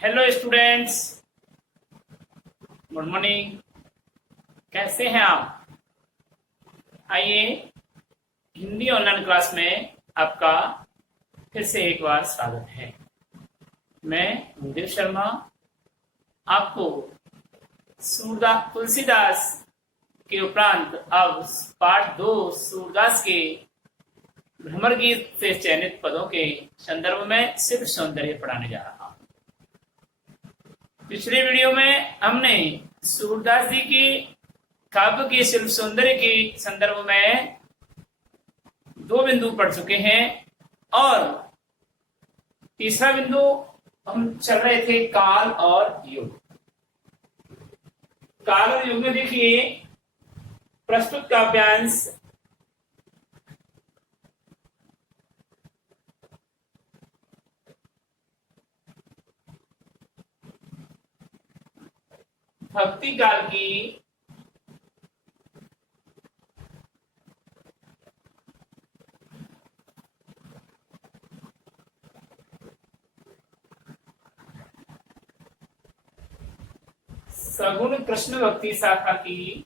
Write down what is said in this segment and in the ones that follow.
Hello students, good morning. कैसे हैं आप? आइए, हिंदी ऑनलाइन क्लास में आपका फिर से एक बार स्वागत है। मैं मुंदेव शर्मा आपको तुलसीदास के उपरांत अब पाठ 2 सूरदास के भ्रमर गीत से चयनित पदों के संदर्भ में सिद्ध सौंदर्य पढ़ाने जा रहा हूं। पिछले वीडियो में हमने सूरदास जी की काव्य की शिल्प सौंदर्य के संदर्भ में 2 बिंदु पढ़ चुके हैं और तीसरा बिंदु हम चल रहे थे काल और युग। काल और युग में देखिए, प्रस्तुत काव्यांश भक्ति काल की सगुण कृष्ण भक्ति शाखा की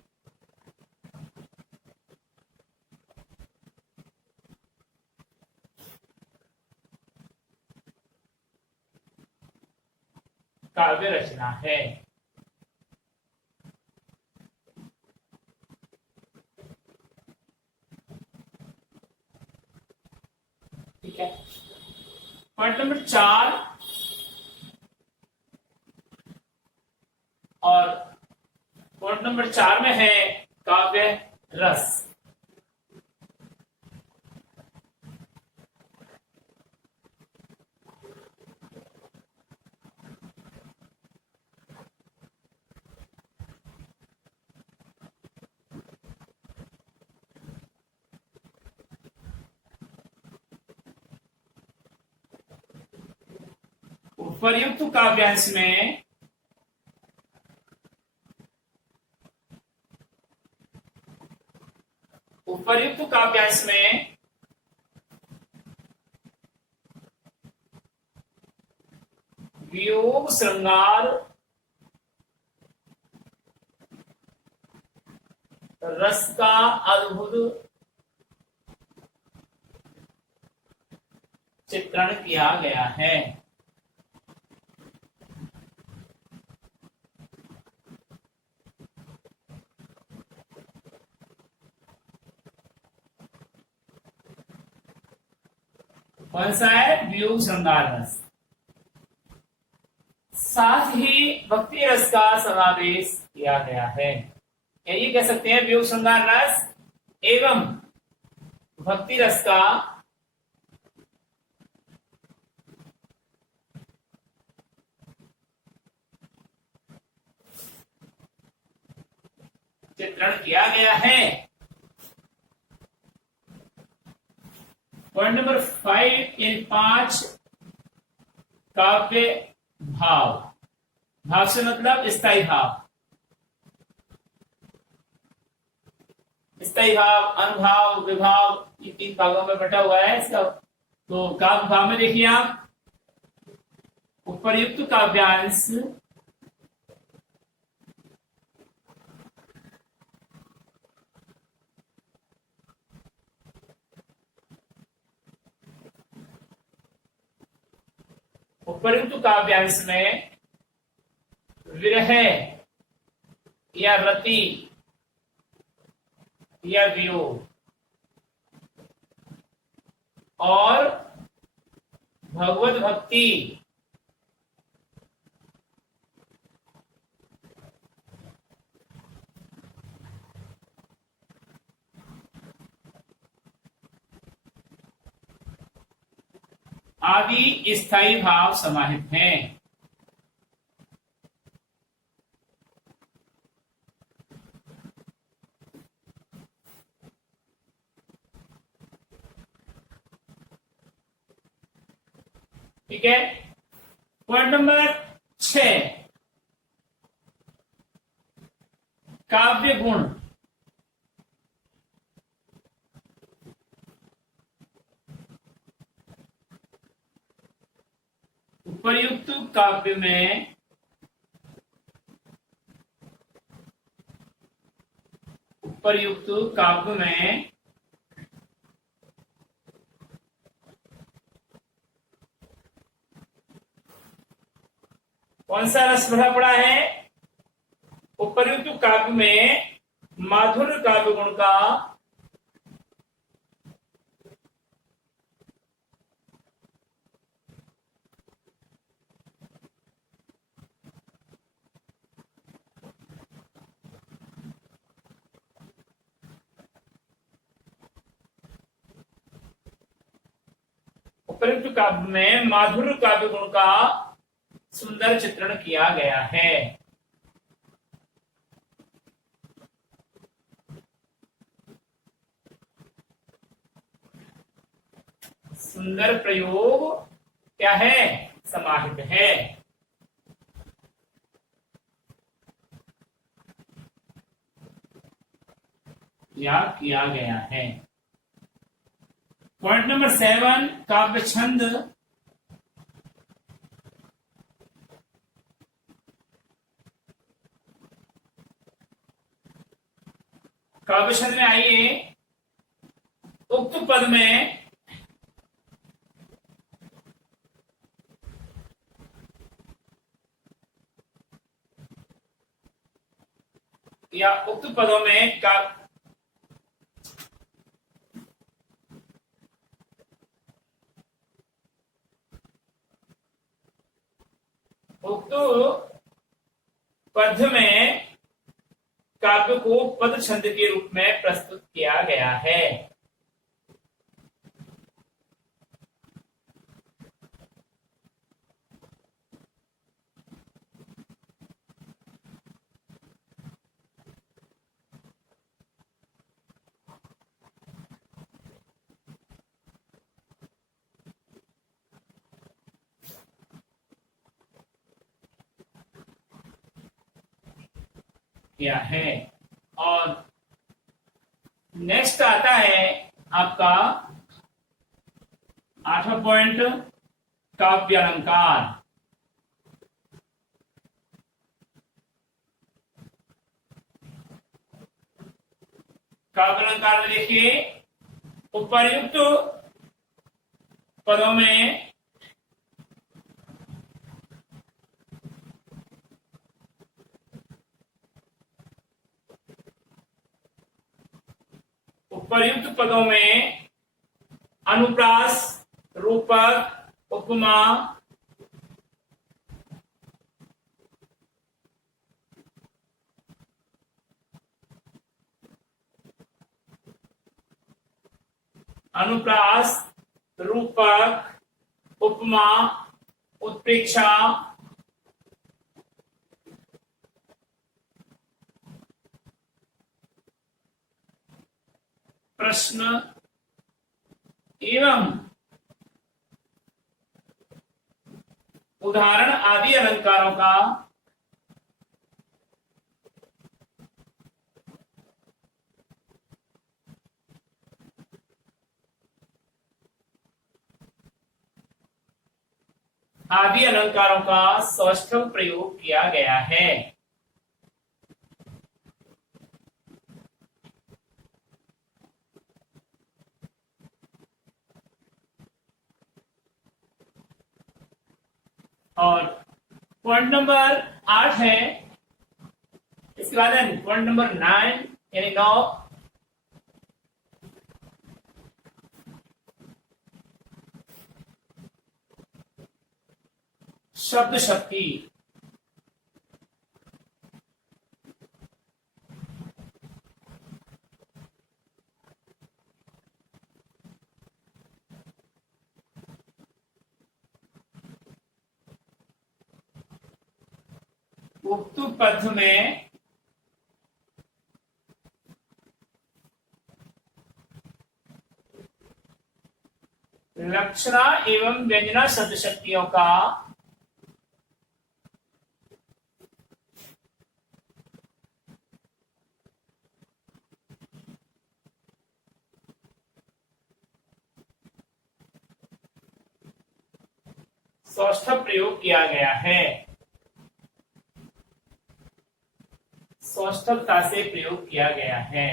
काव्य रचना है। ठीक है, पॉइंट नंबर 4 और पॉइंट नंबर 4 में है काव्य रस। उपर्युक्त काव्यांश में उपर्युक्त काव्यांश में वियोग श्रृंगार रस का अद्भुत चित्रण किया गया है। कौन सा है? वियोग श्रृंगार रस। साथ ही भक्ति रस का समावेश किया गया है। यही कह सकते हैं, वियोग श्रृंगार रस एवं भक्ति रस का चित्रण किया गया है। पॉइंट नंबर 5 इन 5 काव्य भाव। भाव से मतलब स्थायी भाव। स्थायी भाव, अनुभाव, विभाव, ये 3 भागों में बटा हुआ है इसका। तो काव्य भाव में देखिए आप, उपर्युक्त काव्यांश उपर्युक्त काव्यांश में विरह या रति या वियोग और भगवत भक्ति आदि स्थायी भाव समाहित हैं। ठीक है, पॉइंट नंबर 6 काव्य गुण। उपर्युक्त काव्य में उपर्युक्त काव्य में कौन सा रस भरा पड़ा है? उपर्युक्त काव्य में माधुर्य काव्य गुण का उपर्युक्त काव्य में माधुर्य काव्य गुण का सुंदर चित्रण किया गया है। सुंदर प्रयोग क्या है? समाहित है। या किया गया है। पॉइंट नंबर 7, काव्य छंद। काव्य छंद में आइए, उक्त पद में या उक्त पदों में उक्त पद में काव्य को पद छंद के रूप में प्रस्तुत किया गया है। किया है। और नेक्स्ट आता है आपका 8वां पॉइंट, काव्य अलंकार। काव्य अलंकार में देखिए, उपर्युक्त पदों में उपर्युक्त पदों में अनुप्रास, रूपक, उपमा, अनुप्रास, रूपक, उपमा, उत्प्रेक्षा, प्रश्न एवं उदाहरण आदि अलंकारों का सौष्ठव प्रयोग किया गया है। और पॉइंट नंबर 8 है, इसके बाद पॉइंट नंबर 9 यानी 9, शब्द शक्ति। उक्त पद में लक्षणा एवं व्यंजना शब्द शक्तियों का सौष्ठव प्रयोग किया गया है, सौष्ठवता से प्रयोग किया गया है।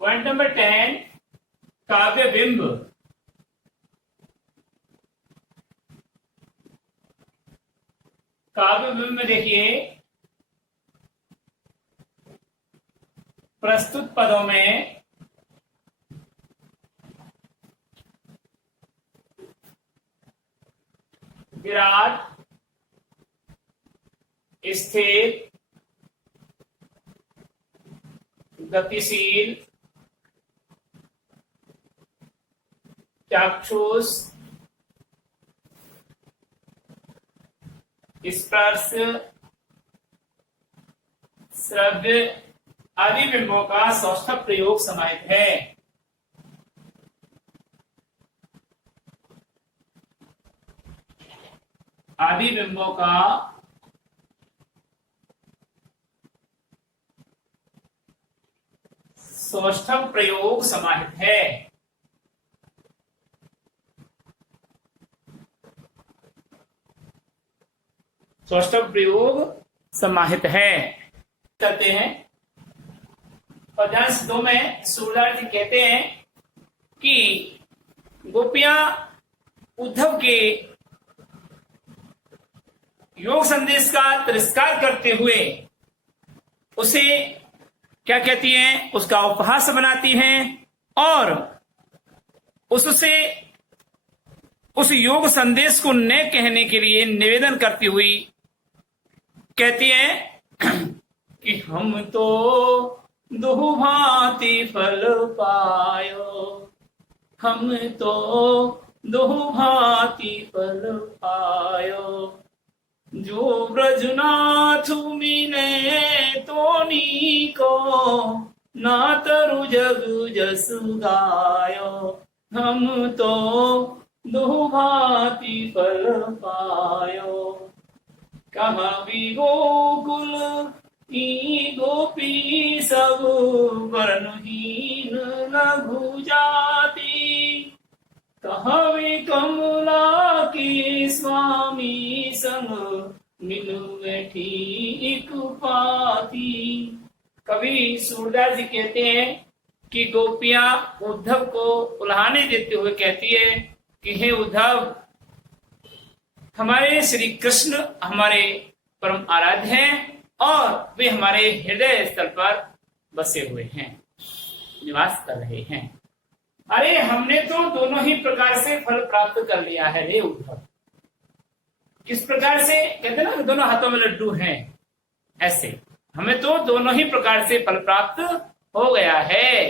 पॉइंट नंबर 10, काव्य बिंब। काव्य बिंब में देखिए, प्रस्तुत पदों में विराट, स्थिर, गतिशील, चाक्षुष, स्पर्श, श्रव्य आदि बिंबों का सौष्ठव प्रयोग समाहित है। आदि बिंबों का सौष्ठव प्रयोग समाहित है। सौष्ठव प्रयोग समाहित है करते हैं। पद्यांश 2 में सूरदास जी कहते हैं कि गोपियां उद्धव के योग संदेश का तिरस्कार करते हुए उसे क्या कहती हैं, उसका उपहास बनाती हैं और उससे उस योग संदेश को न कहने के लिए निवेदन करती हुई कहती हैं कि हम तो दुहु भांति फल पायो, हम तो दुहु भांति फल पायो, जो ब्रजनाथ मिले तो नीको, ना तरु जग जस गायो, हम तो दुहु भांति फल पायो। कहा भी गोकुल की गोपी सब वर्णहीन लघु जाति, कहवे कमला के स्वामी संग मिल बैठी एक पाती। कवि सूरदास जी कहते हैं कि गोपियां उद्धव को उल्हाने देते हुए कहती है कि हे उद्धव, हमारे श्री कृष्ण हमारे परम आराध्य हैं और वे हमारे हृदय स्थल पर बसे हुए हैं, निवास कर रहे हैं। अरे हमने तो दोनों ही प्रकार से फल प्राप्त कर लिया है रे उद्धव। किस प्रकार से? कहते ना दोनों हाथों में लड्डू हैं, ऐसे हमें तो दोनों ही प्रकार से फल प्राप्त हो गया है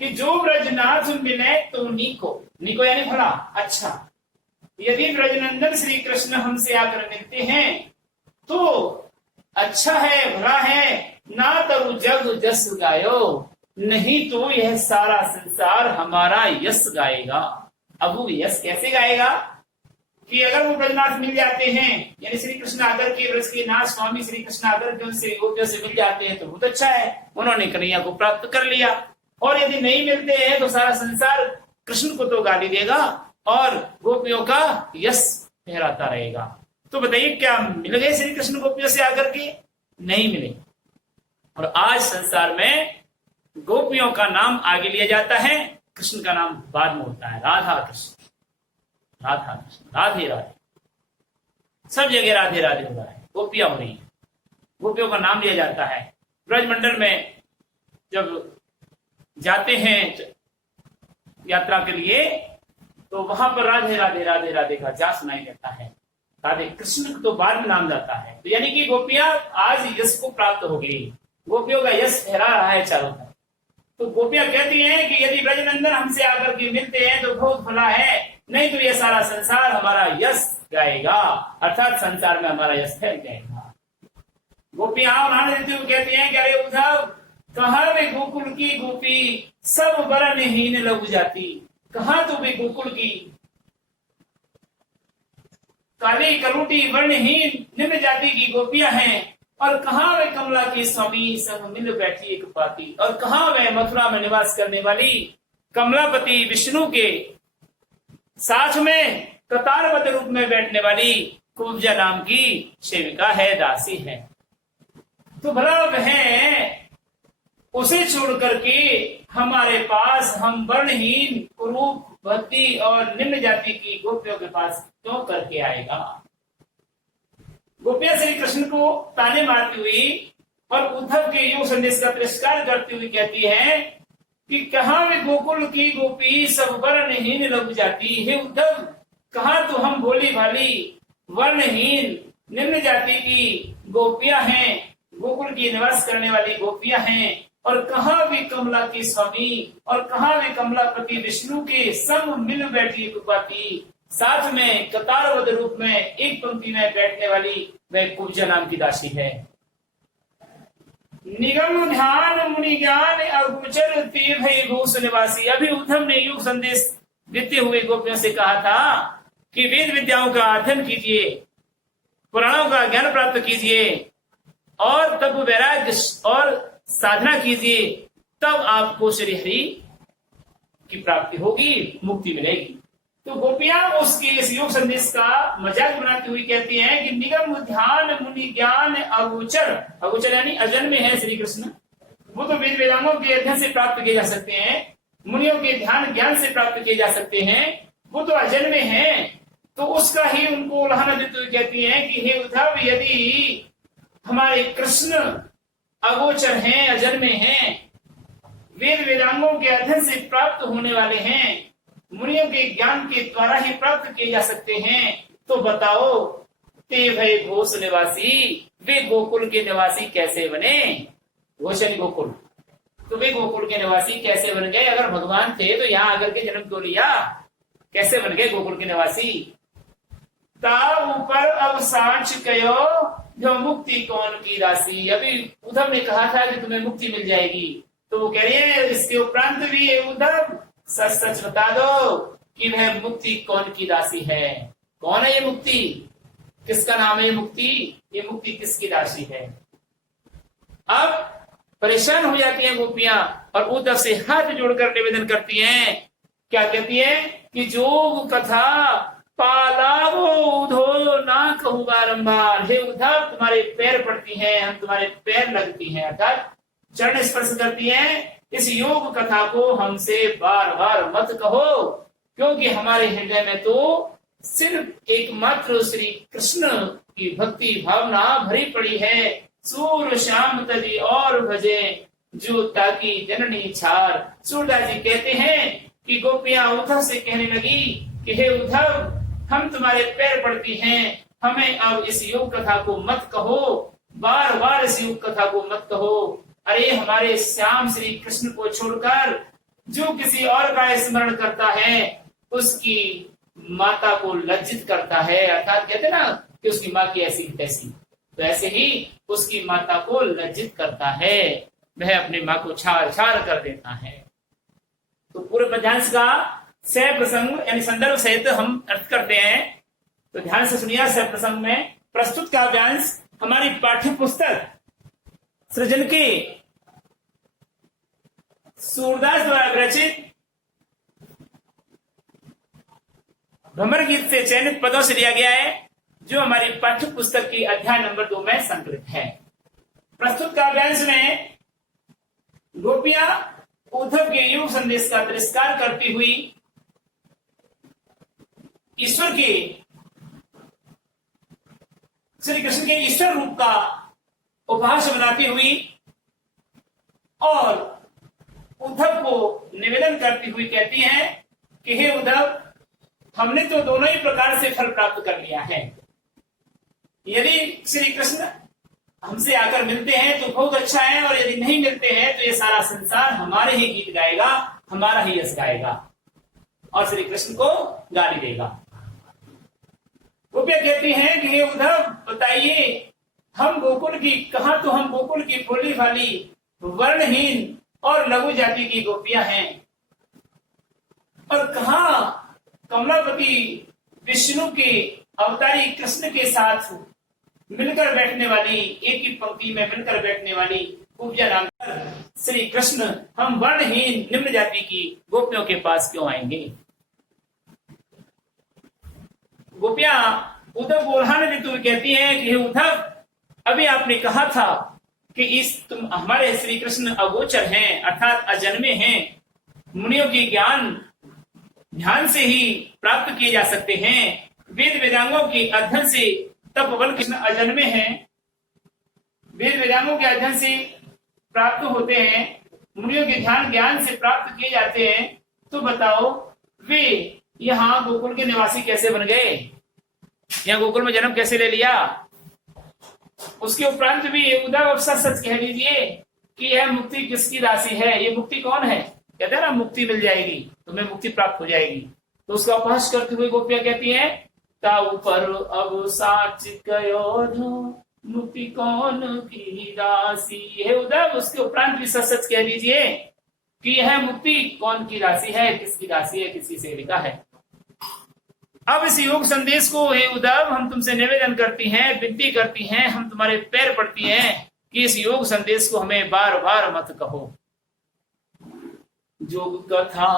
कि जो ब्रजनाथ मिले तो नीको, नीको यानी भला, अच्छा। यदि ब्रजनंदन श्री कृष्ण हमसे आकर मिलते हैं तो अच्छा है, भला है, ना तरु जग जस गायो, नहीं तो यह सारा संसार हमारा यश गाएगा। अब वो यश कैसे गाएगा कि अगर वो ब्रजनाथ मिल जाते हैं, यानी श्री कृष्ण आकर के ब्रज के नाथ स्वामी श्री कृष्ण आकर के उनसे गोपियों से मिल जाते हैं तो बहुत अच्छा है, उन्होंने कन्हैया को प्राप्त कर लिया। और यदि नहीं मिलते हैं तो सारा संसार कृष्ण को तो गाली देगा और गोपियों का यश फहराता रहेगा। तो बताइए क्या मिल गए श्री कृष्ण गोपियों से आकर के? नहीं मिले। और आज संसार में गोपियों का नाम आगे लिया जाता है, कृष्ण का नाम बाद में होता है। राधा कृष्ण, राधा कृष्ण, राधे राधे, सब जगह राधे राधे हो रहा है, गोपियां हो रही है, गोपियों का नाम लिया जाता है। ब्रजमंडल में जब जाते हैं यात्रा के लिए तो वहां पर राधे राधे राधे राधे का जा सुनाई देता है। राधे कृष्ण तो बाद में नाम जाता है। तो यानी कि गोपियां आज यश को प्राप्त हो गई, गोपियों का यश फहरा रहा है चारों तरफ। तो गोपियां कहती हैं कि यदि ब्रजनंदन हमसे आकर के मिलते हैं तो बहुत भला है, नहीं तो ये सारा संसार हमारा यश गाएगा, अर्थात संसार में हमारा यश फैल जाएगा। गोपियां उन्होंने देते हुए कहती हैं कि अरे उद्धव, कहा वे गोकुल की गोपी सब वर्णहीन लघु जाति, कहा तो वे गोकुल की काली कलूटी वर्णहीन निम्न जाति की गोपियां हैं और कहाँ वे कमला की स्वामी संग मिल बैठी एक पाती, और कहाँ वे मथुरा में निवास करने वाली कमलापति विष्णु के साथ में कतारबद्ध रूप में बैठने वाली कुब्जा नाम की सेविका है, दासी है। तो भला वह उसे छोड़ करके हमारे पास हम वर्णहीन कुरूप भक्ति और निम्न जाति की गोपियों के पास क्यों करके आएगा? गोपियां श्री कृष्ण को ताने मारती हुई और उद्धव के योग संदेश का तिरस्कार करती हुई कहती है कि कहाँ वे गोकुल की गोपी सब वर्णहीन लघु जाति। हे उद्धव, कहाँ तो हम भोली भाली वर्णहीन निम्न जाति की गोपियां हैं, गोकुल की निवास करने वाली गोपियां हैं, और कहाँ भी कमला की स्वामी और कहाँ भी कमलापति विष्णु के संग मिल बैठी कुपाती, साथ में कतारबद्ध रूप में एक पंक्ति में बैठने वाली वह कुब्जा नाम की दासी है। निगम ध्यान मुनि ज्ञान अगोचर भय भूष निवासी। अभी उद्धव ने योग संदेश देते हुए गोपियों से कहा था कि वेद विद्याओं का अध्ययन कीजिए, पुराणों का ज्ञान प्राप्त कीजिए, और तब वैराग्य और साधना कीजिए, तब आपको श्री हरि की प्राप्ति होगी, मुक्ति मिलेगी। तो गोपियां उसके इस योग संदेश का मजाक बनाती हुई कहती हैं कि निगम ध्यान मुनि ज्ञान अगोचर, अगोचर यानी अजन्मे है श्री कृष्ण। वो तो वेद वेदांगों के अध्ययन से प्राप्त किए जा सकते हैं, मुनियों के ध्यान ज्ञान से प्राप्त किए जा सकते हैं, वो तो अजन्मे हैं। तो उसका ही उनको उल्हाना देते हुए कहती है कि हे उद्धव, यदि हमारे कृष्ण अगोचर हैं, अजन्मे हैं, वेद वेदांगों के अध्ययन से प्राप्त होने वाले हैं, मुनियों के ज्ञान के द्वारा ही प्राप्त किए जा सकते हैं, तो बताओ ते भय घोष निवासी, वे गोकुल के निवासी कैसे बने? घोषण गोकुल, तो वे गोकुल के निवासी कैसे बन गए? अगर भगवान थे तो यहाँ आकर के जन्म क्यों लिया? कैसे बन गए गोकुल के निवासी? ता ऊपर अब साँच कयो जो मुक्ति कौन की राशि। अभी उद्धव ने कहा था कि तुम्हें मुक्ति मिल जाएगी, तो वो कह रही है इसके उपरांत भी उद्धव सच सच बता दो कि वह मुक्ति कौन की राशि है। कौन है ये मुक्ति? किसका नाम है ये मुक्ति? ये मुक्ति किसकी राशि है? अब परेशान हो जाती हैं गोपियां और उद्धव से हाथ जोड़कर निवेदन करती हैं। क्या कहती है कि जोग कथा पालावो उधो ना कहूँ बारंबार। हे उद्धव, तुम्हारे पैर पड़ती हैं, हम तुम्हारे पैर लगती हैं, अर्थात चरण स्पर्श करती हैं। इस योग कथा को हमसे बार बार मत कहो, क्योंकि हमारे हृदय में तो सिर्फ एकमात्र श्री कृष्ण की भक्ति भावना भरी पड़ी है। सूर श्याम तरी और भजे जो ताकि जननी छार। सूरदास जी कहते हैं कि गोपियां उद्धव से कहने लगी कि हे उद्धव, हम तुम्हारे पैर पड़ती हैं, हमें अब इस योग कथा को मत कहो, बार बार इस योग कथा को मत कहो। अरे हमारे श्याम श्री कृष्ण को छोड़कर जो किसी और का स्मरण करता है उसकी माता को लज्जित करता है, अर्थात कहते ना कि उसकी माँ की ऐसी तैसी, तो ऐसे ही उसकी माता को लज्जित करता है, वह अपनी माँ को छार छार कर देता है। तो पूरे पद्यांश का सह प्रसंग यानी संदर्भ सहित हम अर्थ करते हैं, तो ध्यान से सुनिए। सह प्रसंग में प्रस्तुत काव्यांश हमारी पाठ्य पुस्तक सृजन के सूरदास द्वारा रचित भ्रमर गीत से चयनित पदों से लिया गया है, जो हमारी पाठ्य पुस्तक की अध्याय नंबर 2 में संकलित है। प्रस्तुत काव्यांश में गोपियां उद्धव के योग संदेश का तिरस्कार करती हुई ईश्वर के, श्री कृष्ण के ईश्वर रूप का उपहास बनाती हुई और उद्धव को निवेदन करती हुई कहती हैं कि हे उद्धव, हमने तो दोनों ही प्रकार से फल प्राप्त कर लिया है। यदि श्री कृष्ण हमसे आकर मिलते हैं तो बहुत अच्छा है, और यदि नहीं मिलते हैं तो ये सारा संसार हमारे ही गीत गाएगा, हमारा ही यश गाएगा और श्री कृष्ण को गाली देगा। गोपियां कहती हैं कि हे उद्धव, बताइए हम गोकुल की, कहा तो हम गोकुल की भोली भाली वर्णहीन और लघु जाति की गोपियां हैं, और कहा कमलापति विष्णु के अवतारी कृष्ण के साथ मिलकर बैठने वाली, एक ही पंक्ति में मिलकर बैठने वाली गोपियां नाम कर श्री कृष्ण हम वर्णहीन निम्न जाति की गोपियों के पास क्यों आएंगे। गोपियां उद्धव गोल्हान ऋतु में कहती हैं कि हे उद्धव, अभी आपने कहा था कि इस तुम हमारे श्री कृष्ण अगोचर हैं, अर्थात अजन्मे हैं, मुनियों की ज्ञान ध्यान से ही प्राप्त किए जा सकते हैं, वेद वेदांगों के अध्ययन से तपबल कृष्ण अजन्मे हैं, वेद वेदांगों के अध्ययन से प्राप्त होते हैं, मुनियों के ध्यान ज्ञान से प्राप्त किए जाते हैं, तो बताओ वे यहाँ गोकुल के निवासी कैसे बन गए, यहाँ गोकुल में जन्म कैसे ले लिया। उसके उपरांत भी उद्धव अब सच सच कह दीजिए कि यह मुक्ति किसकी राशि है, ये मुक्ति कौन है। कहते हैं ना मुक्ति मिल जाएगी, तुम्हें मुक्ति प्राप्त हो जाएगी। तो उसका अपहास करते हुए गोपियां कहती हैं ताऊ पर अब साच कयो मुक्ति कौन की राशि है। उद्धव उसके उपरांत भी सच सच कह दीजिए कि यह मुक्ति कौन की राशि है, किसकी राशि है, किसकी सेविका है। अब इस योग संदेश को हे उद्धव हम तुमसे निवेदन करती हैं, विनती करती हैं, हम तुम्हारे पैर पड़ती हैं कि इस योग संदेश को हमें बार बार मत कहो। योग कथा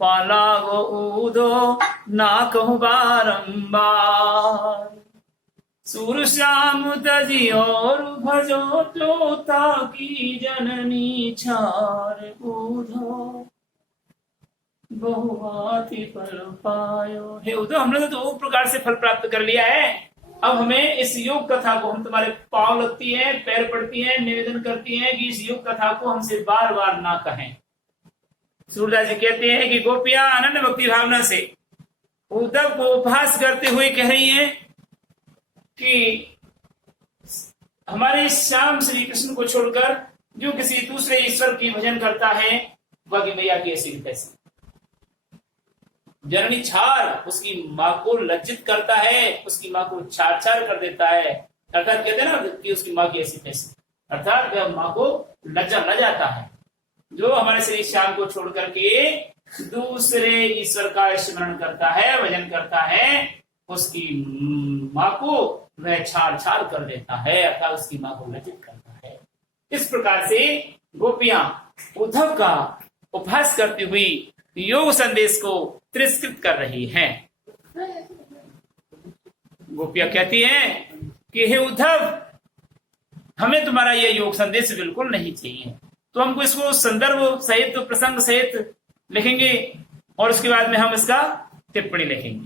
पाला गो उदो ना कहूं बारंबार, सूर श्याम तजी और भजो त्रोता की जननी छार उधो बहुआति फल पायो। हे उद्धव, हमने तो दो प्रकार से फल प्राप्त कर लिया है, अब हमें इस योग कथा को, हम तुम्हारे पांव लगती हैं, पैर पड़ती हैं, निवेदन करती हैं कि इस योग कथा को हमसे बार बार ना कहें। सूरदास जी कहते हैं कि गोपियां अनन्य भक्ति भावना से उद्धव को उपहास करते हुए कह रही हैं कि हमारे श्याम श्री कृष्ण को छोड़कर जो किसी दूसरे ईश्वर की भजन करता है वह की मैया की ऐसी कैसी। जननी छार उसकी माँ को लज्जित करता है, उसकी माँ को छार छार कर देता है, अर्थात कहते हैं ना कि उसकी माँ की ऐसी कैसी, अर्थात वह माँ को लज्जा ल जाता है। जो हमारे श्री श्याम को छोड़ करके दूसरे ईश्वर का स्मरण करता है, भजन करता है, उसकी माँ को वह छाड़ छाड़ कर देता है, अर्थात उसकी माँ को लज्जित करता है। इस प्रकार से गोपियां उद्धव का उपहास करती हुई योग संदेश को तिरस्कृत कर रही हैं। गोपियां कहती हैं कि हे उद्धव, हमें तुम्हारा यह योग संदेश बिल्कुल नहीं चाहिए, तो हमको इसको संदर्भ सहित, प्रसंग सहित लिखेंगे और उसके बाद में हम इसका टिप्पणी लिखेंगे।